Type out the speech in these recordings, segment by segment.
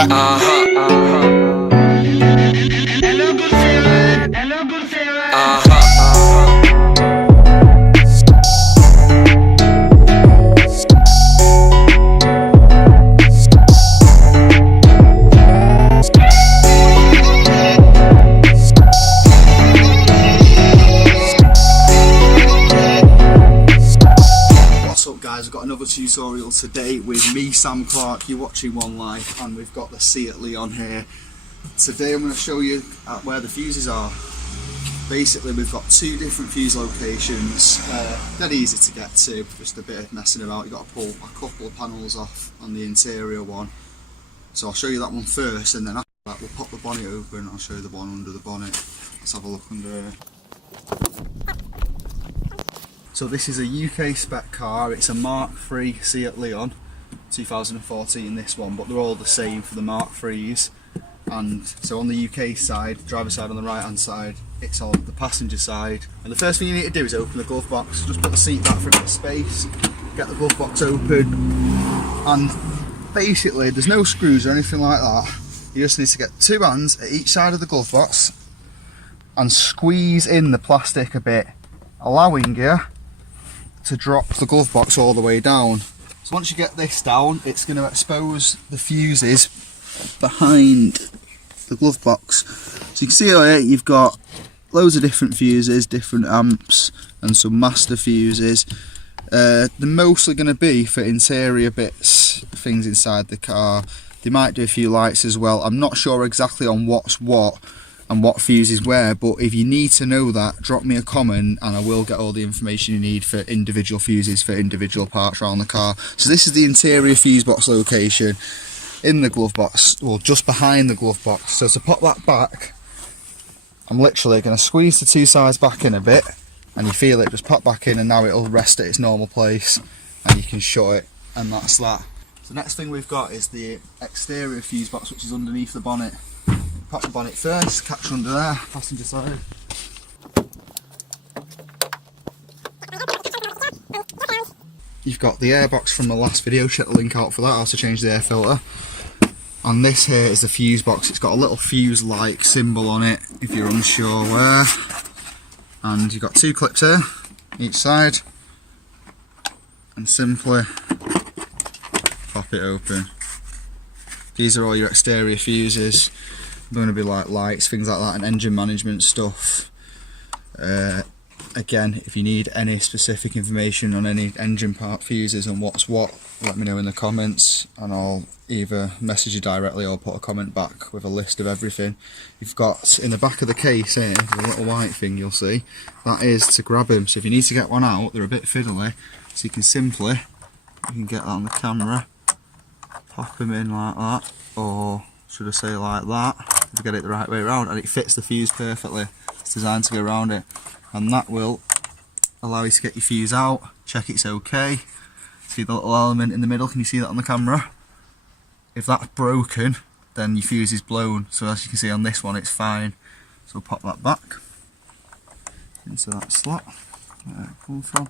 Hello, good feeling. Hello, good feeling. What's up guys, I've got another tutorial today with me, Sam Clark. You're watching One Life and we've got the Seat Leon here. Today I'm going to show you where the fuses are. Basically we've got two different fuse locations, dead easy to get to, just a bit of messing about. You've got to pull a couple of panels off on the interior one. So I'll show you that one first, and then after that we'll pop the bonnet open and I'll show you the one under the bonnet. Let's have a look under here. So this is a UK spec car. It's a Mark III Seat Leon 2014, this one, but they're all the same for the Mark IIIs. And so on the UK side, driver's side on the right hand side, it's on the passenger side. And the first thing you need to do is open the glove box. Just put the seat back for a bit of space, get the glove box open, and basically there's no screws or anything like that. You just need to get two hands at each side of the glove box and squeeze in the plastic a bit, allowing you to drop the glove box all the way down. So once you get this down, it's going to expose the fuses behind the glove box. So you can see here you've got loads of different fuses, different amps and some master fuses. They're mostly going to be for interior bits, things inside the car. They might do a few lights as well. I'm not sure exactly on what's what and what fuses where, but if you need to know that, drop me a comment and I will get all the information you need for individual fuses for individual parts around the car. So this is the interior fuse box location in the glove box, well, just behind the glove box. So to pop that back, I'm literally going to squeeze the two sides back in a bit, and you feel it just pop back in, and now it'll rest at its normal place and you can shut it, and that's that. So next thing we've got is the exterior fuse box, which is underneath the bonnet. Pop the bonnet first, catch under there, passenger side. You've got the air box from the last video, check the link out for that, how to change the air filter. And this here is the fuse box. It's got a little fuse like symbol on it if you're unsure where. And you've got two clips here, each side, and simply pop it open. These are all your exterior fuses. They're going to be like lights, things like that, and engine management stuff. Again, if you need any specific information on any engine part fuses and what's what, let me know in the comments and I'll either message you directly or put a comment back with a list of everything. You've got in the back of the case here, the little white thing you'll see, that is to grab them. So if you need to get one out, they're a bit fiddly, so you can simply, you can get that on the camera, pop them in like that, or should I say like that, if you get it the right way around, and it fits the fuse perfectly. It's designed to go around it, and that will allow you to get your fuse out, check it's okay. See the little element in the middle, can you see that on the camera? If that's broken, then your fuse is blown, so as you can see on this one it's fine. So pop that back into that slot where it comes from,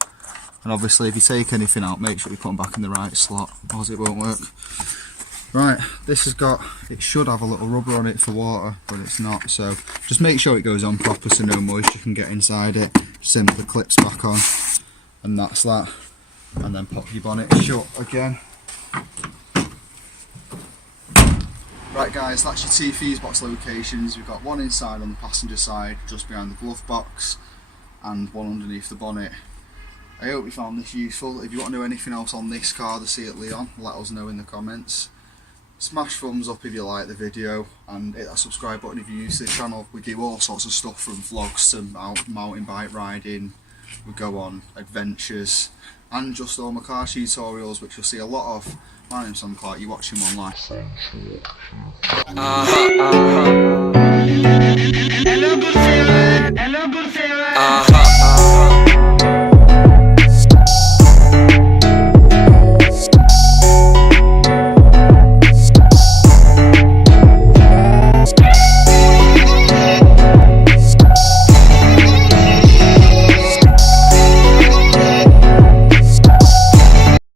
and obviously if you take anything out, make sure you put them back in the right slot, or it won't work. Right, this has got, it should have a little rubber on it for water, but it's not, so just make sure it goes on proper so no moisture can get inside it. Simply clips back on, and that's that. And then pop your bonnet shut again. Right guys, that's your two fuse box locations. We've got one inside on the passenger side, just behind the glove box, and one underneath the bonnet. I hope you found this useful. If you want to know anything else on this car, the Seat Leon, let us know in the comments. Smash thumbs up if you like the video, and hit that subscribe button if you're new to the channel. We do all sorts of stuff from vlogs to mountain bike riding. We go on adventures and just all my car tutorials, which you'll see a lot of. My name's Sam Clark, you're watching One Life. Hello, good feeling. Hello, good